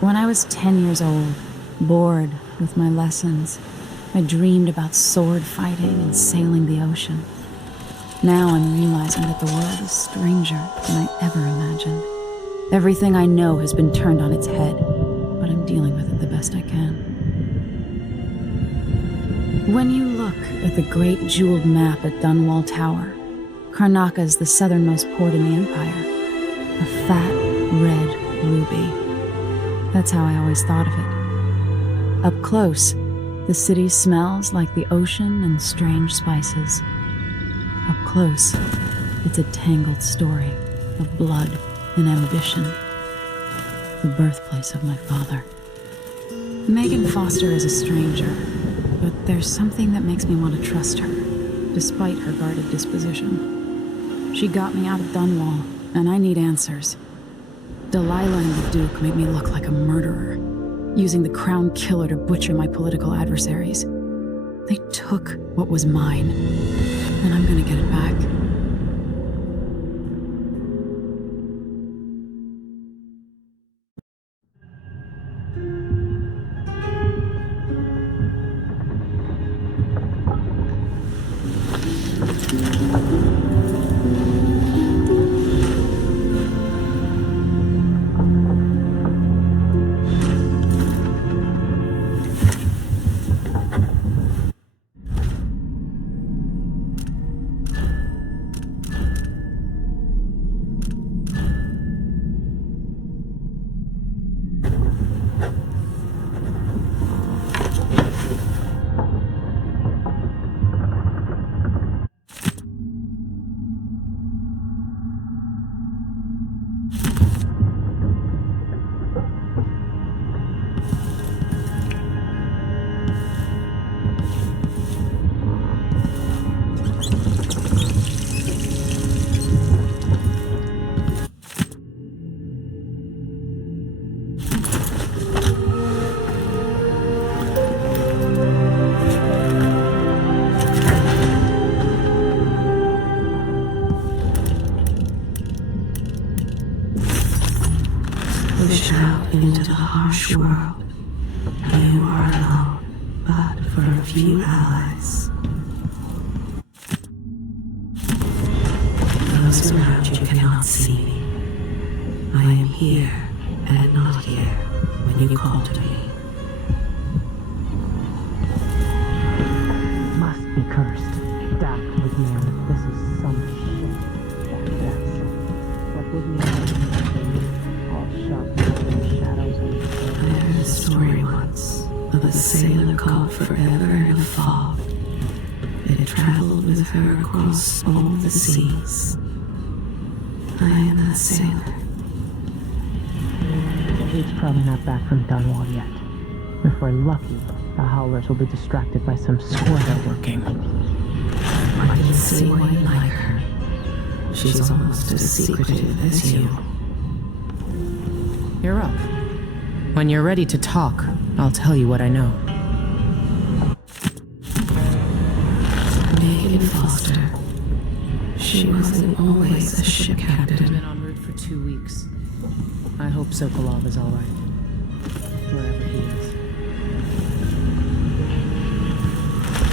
When I was 10 years old, bored with my lessons, I dreamed about sword fighting and sailing the ocean. Now I'm realizing that the world is stranger than I ever imagined. Everything I know has been turned on its head, but I'm dealing with it the best I can. When you look at the great jeweled map at Dunwall Tower, Karnaca is the southernmost port in the Empire. A fat, red ruby. That's how I always thought of it. Up close, the city smells like the ocean and strange spices. Up close, it's a tangled story of blood and ambition. The birthplace of my father. Megan Foster is a stranger, but there's something that makes me want to trust her, despite her guarded disposition. She got me out of Dunwall, and I need answers. Delilah and the Duke made me look like a murderer, using the Crown Killer to butcher my political adversaries. They took what was mine, and I'm gonna get it back. Push out into the harsh world. You are alone, but for a few allies. Those around you cannot see me. I am here and not here when you call to me. Must be cursed. Daft with me, this is some shit. That's what would mean all shot in the shadows of I heard a story once of a sailor caught forever in a fog. It traveled with her across all the seas. I am that sailor. He's probably not back from Dunwall yet. If we're lucky, the Howlers will be distracted by some score they're working. I can see why you like her. She's almost as secretive as you. You're up. When you're ready to talk, I'll tell you what I know. Megan Foster. She wasn't always a ship captain. Been en route for 2 weeks. I hope Sokolov is all right. Wherever he is.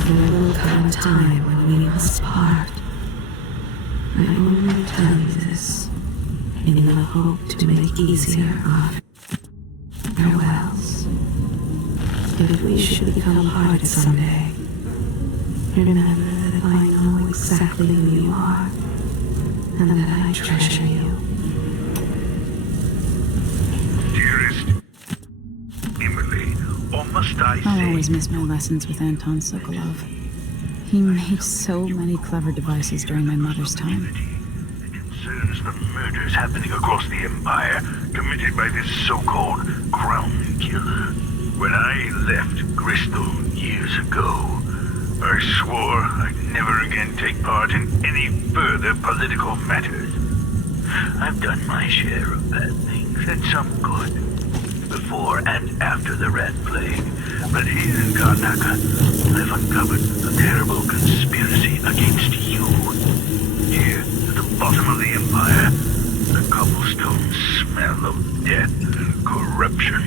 There will come a time when we must part. I only tell you this in the hope to make easier our farewells. If we should become parted someday, remember that I know exactly who you are, and that I treasure you. Dearest Emily, or must I say... I'll always miss my lessons with Anton Sokolov. He made so many clever devices during my mother's time. It concerns the murders happening across the Empire, committed by this so-called Crown Killer. When I left Crystal years ago, I swore I'd never again take part in any further political matters. I've done my share of bad things and some good, before and after the Red Plague. But here in Karnaca, I've uncovered a terrible conspiracy against you. Here, at the bottom of the Empire, The cobblestone smell of death and corruption.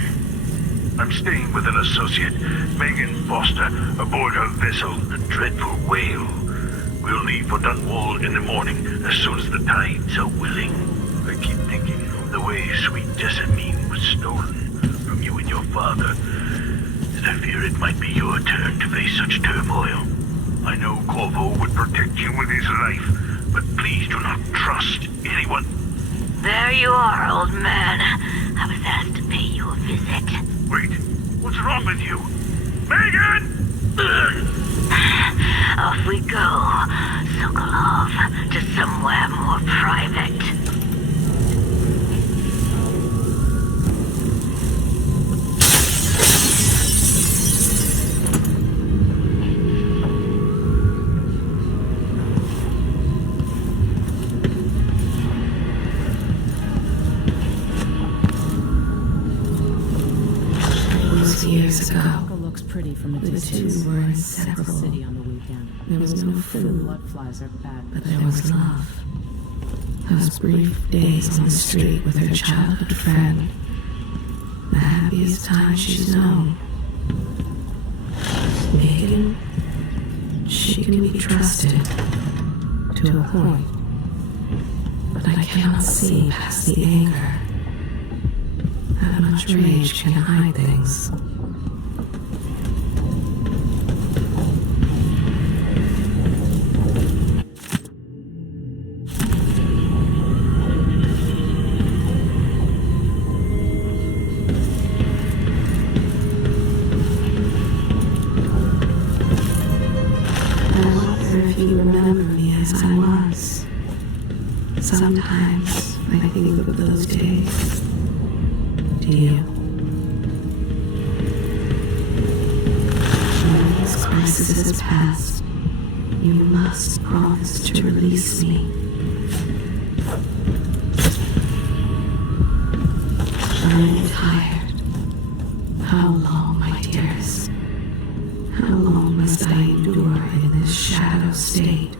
I'm staying with an associate, Megan Foster, aboard her vessel, the Dreadful Whale. We'll leave for Dunwall in the morning, as soon as the tides are willing. I keep thinking of the way sweet Jessamine was stolen from you and your father, and I fear it might be your turn to face such turmoil. I know Corvo would protect you with his life, but please do not trust anyone. There you are, old man. I was asked to pay you a visit. Wait, what's wrong with you? Megan! Off we go, Sokolov, to somewhere more private. Years ago, It looks pretty from a the distance. two were It's a inseparable. city on the weekend. There was no The food, blood flies are bad, but there was love. Those brief days on the street with her childhood friend, the happiest time she's known. Megan, she can be trusted to a point, but I cannot see past the anger. That much rage can hide things. If you remember me as I was. Sometimes I think of those days. Do you? When this crisis has passed, you must promise to release me. I'm tired. How long, my dearest? How long must I endure in this shadow state?